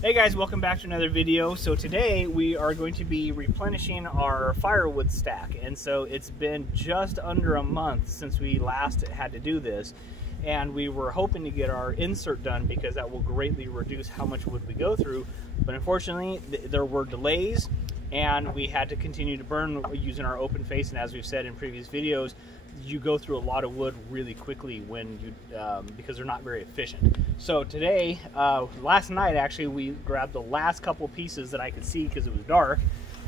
Hey guys, welcome back to another video. So today we are going to be replenishing our firewood stack, and so it's been just under a month since we last had to do this, and we were hoping to get our insert done because that will greatly reduce how much wood we go through, but unfortunately there were delays and we had to continue to burn using our open face, and as we've said in previous videos, you go through a lot of wood really quickly when you because they're not very efficient. So today, last night actually, we grabbed the last couple pieces that I could see because it was dark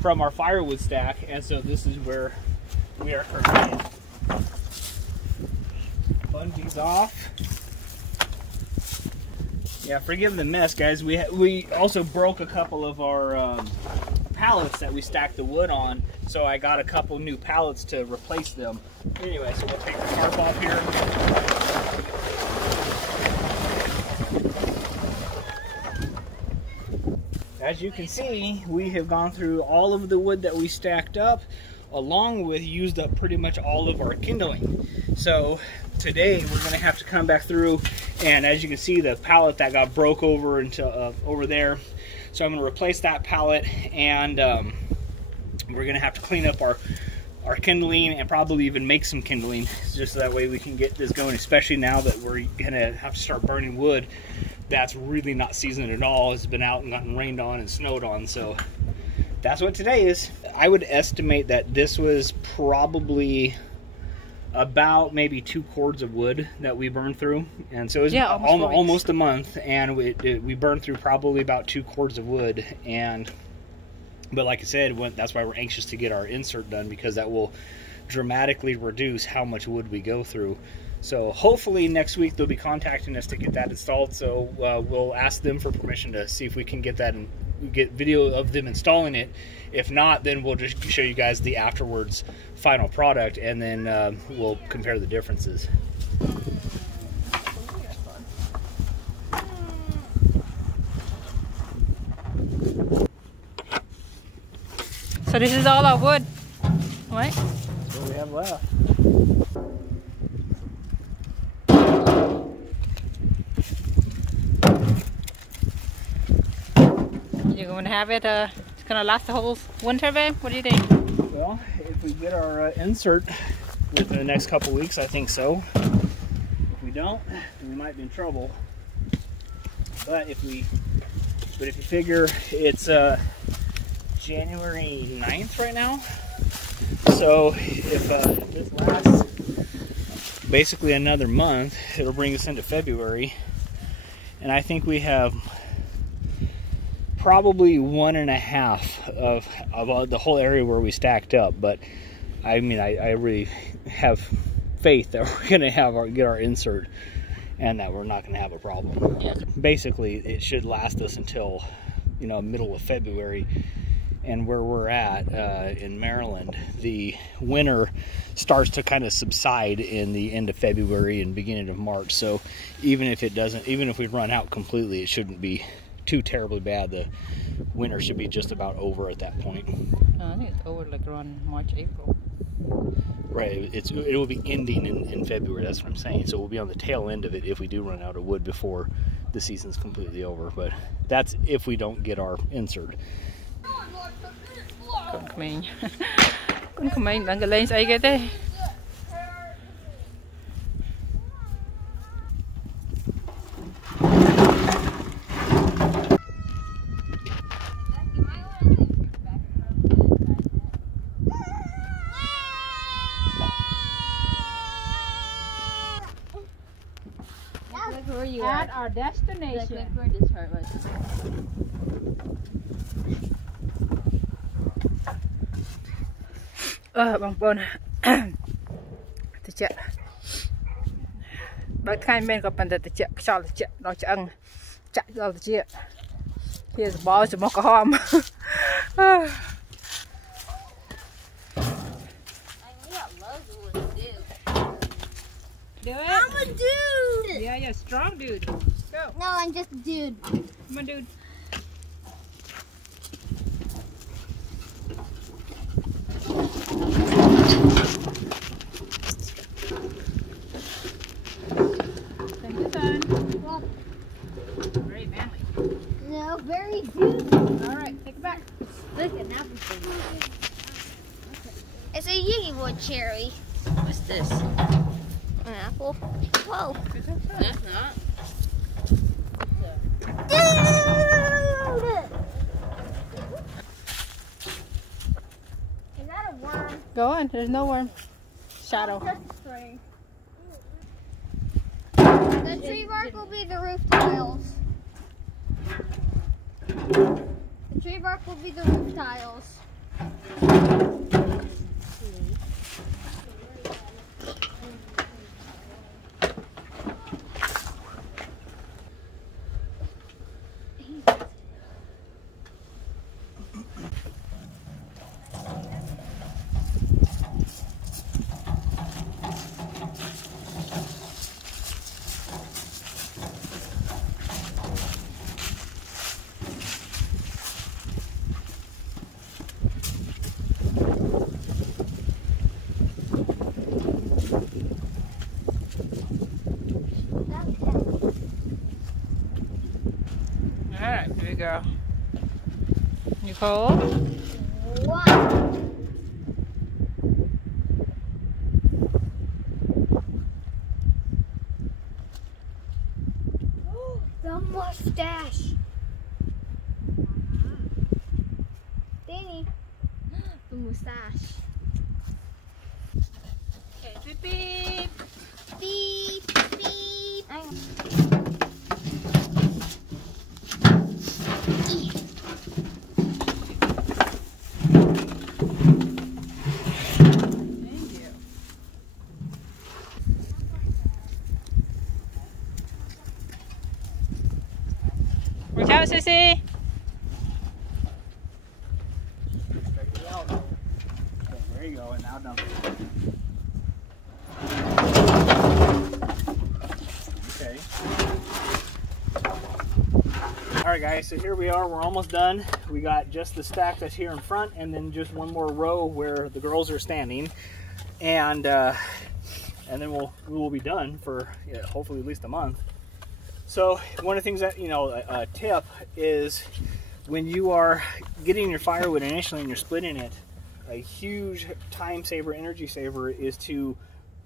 from our firewood stack, and so this is where we are currently. Bung these off. Yeah, forgive the mess, guys. We also broke a couple of our pallets that we stacked the wood on, so I got a couple new pallets to replace them. Anyway, so we'll take the tarp off here. As you can see, we have gone through all of the wood that we stacked up, along with used up pretty much all of our kindling. So today we're going to have to come back through, and as you can see, the pallet that got broke over into over there, so I'm going to replace that pallet, and we're going to have to clean up our kindling and probably even make some kindling, just so that way we can get this going, especially now that we're going to have to start burning wood that's really not seasoned at all. It's been out and gotten rained on and snowed on, so that's what today is. I would estimate that this was probably about maybe 2 cords of wood that we burned through, and so it was almost a month, and we burned through probably about 2 cords of wood. But like I said, that's why we're anxious to get our insert done, because that will dramatically reduce how much wood we go through. So hopefully next week they'll be contacting us to get that installed, so we'll ask them for permission to see if we can get that and get video of them installing it. If not, then we'll just show you guys the afterwards final product, and then we'll compare the differences. So this is all our wood, right? That's what we have left. You're going to have it, it's going to last the whole winter, babe? What do you think? Well, if we get our insert within the next couple weeks, I think so. If we don't, we might be in trouble. But if you figure it's January 9th right now, so if this lasts basically another month, it'll bring us into February, and I think we have probably 1.5 of the whole area where we stacked up. But I mean, I really have faith that we're gonna get our insert, and that we're not gonna have a problem. Yeah. Basically, it should last us until, you know, middle of February. And where we're at in Maryland, the winter starts to kind of subside in the end of February and beginning of March. So even if we run out completely, it shouldn't be too terribly bad. The winter should be just about over at that point. I think it's over like around March, April. Right, it will be ending in February, that's what I'm saying. So we'll be on the tail end of it if we do run out of wood before the season's completely over. But that's if we don't get our insert. Con Khmer. Con Khmer đang cái lên xây cái thế. Where you At our destination. Look where this part was. Bang pon.តិចបើថ្ងៃមែនក៏ប៉ុន្តែតិចខ្យល់តិចដល់ឆ្អឹងចាក់ដល់តិចវាសបោចំមកក្រហម Do it. I'm a dude. Yeah, you're a strong dude. Go. No, I'm just a dude. Come on, dude. Thank you, son. Very manly. No. No, very juicy. All right, take it back. Look at that. It's a Yingwood cherry. What's this? An apple. Whoa. That's not. Dude! Is that a worm? Go on. There's no worm. Shadow. That's a string. The tree bark will be the roof tiles. The tree bark will be the roof tiles. Alright, here we go. Nicole? Wow. The mustache. Danny. The mustache. Okay, beep beep. Beep, beep. Thank you. Watch out, Sissy. Check it out. Okay, there you go, and now dump it. Okay. Alright guys, so here we are, we're almost done. We got just the stack that's here in front and then just one more row where the girls are standing. And then we will be done for hopefully at least a month. So one of the things that, a tip is when you are getting your firewood initially and you're splitting it, a huge time saver, energy saver is to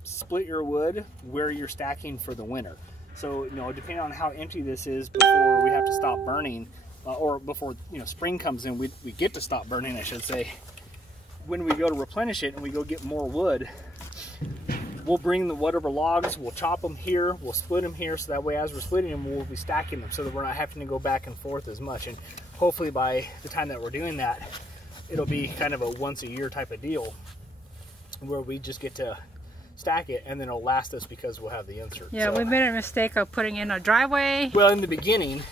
split your wood where you're stacking for the winter. So, depending on how empty this is before we have to stop burning, or before, spring comes in, we get to stop burning, I should say. When we go to replenish it and we go get more wood, we'll bring the whatever logs, we'll chop them here, we'll split them here, so that way as we're splitting them, we'll be stacking them so that we're not having to go back and forth as much. And hopefully by the time that we're doing that, it'll be kind of a once a year type of deal where we just get to stack it and then it'll last us because we'll have the insert. Yeah, so we made a mistake of putting in a driveway. Well, in the beginning,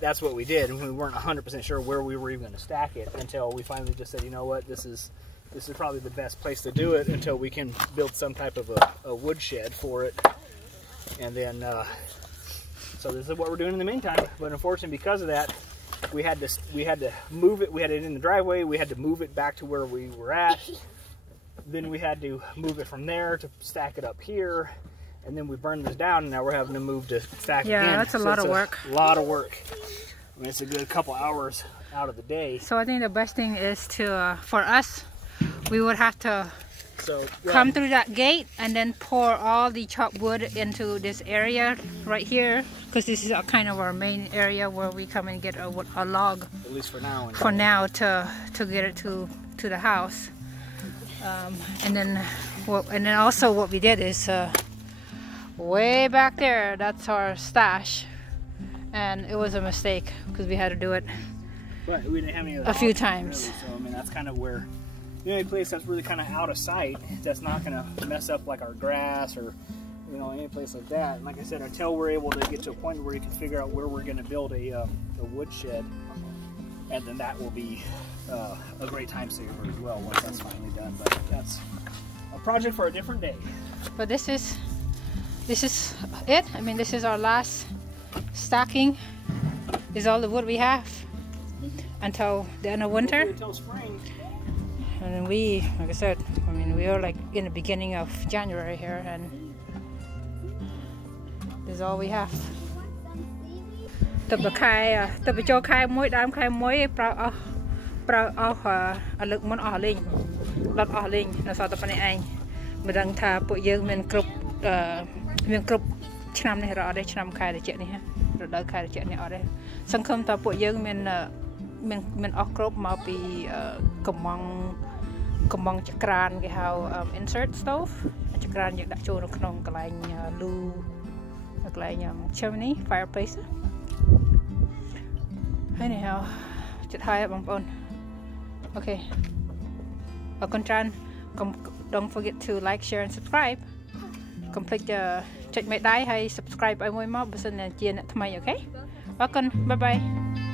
that's what we did, and we weren't 100% sure where we were even going to stack it until we finally just said, you know what, this is probably the best place to do it until we can build some type of a wood shed for it. And then, so this is what we're doing in the meantime. But unfortunately, because of that, we had to move it. We had it in the driveway. We had to move it back to where we were at. Then we had to move it from there to stack it up here. And then we burned this down, and now we're having to move to stack again. Yeah, that's a lot of work. A lot of work. I mean, it's a good couple hours out of the day. So I think the best thing is to, for us, we would have to yeah, come through that gate and then pour all the chopped wood into this area right here, because this is kind of our main area where we come and get a log. At least for now. For now, to get it to the house, and then also what we did is way back there. That's our stash, and it was a mistake because we had to do it. But we didn't have any of a few times. Really, so I mean, that's kind of where the only place that's really kind of out of sight, that's not going to mess up like our grass or any place like that. And like I said, until we're able to get to a point where we can figure out where we're going to build a wood shed, and then that will be a great time saver as well once that's finally done. But that's a project for a different day. But this is it. I mean, this is our last stacking. This is all the wood we have until the end of winter. Until spring. And we, like I said, I mean, we are like in the beginning of January here, and this is all we have. tập khai tập cho khai muối đám khai muối ở lực món ở linh lọt ở linh nó sao tập này anh mình đang thà bộ dương mình cướp năm này rồi đây năm khai để chuyện này ha rồi đợi khai để chuyện này ở đây sân khâm tập bộ dương mình ở cướp mà bị cầm mong chặt kran cái hào insert stove chặt kran những đã trôi nó không cái lại lu cái lại chimney fireplace hay này hào chặt hai bằng bồn okay ở con tran don't forget to like share and subscribe complete check my die hay subscribe ở môi móc bớt nên chia nè thay okay. Welcome, bye bye.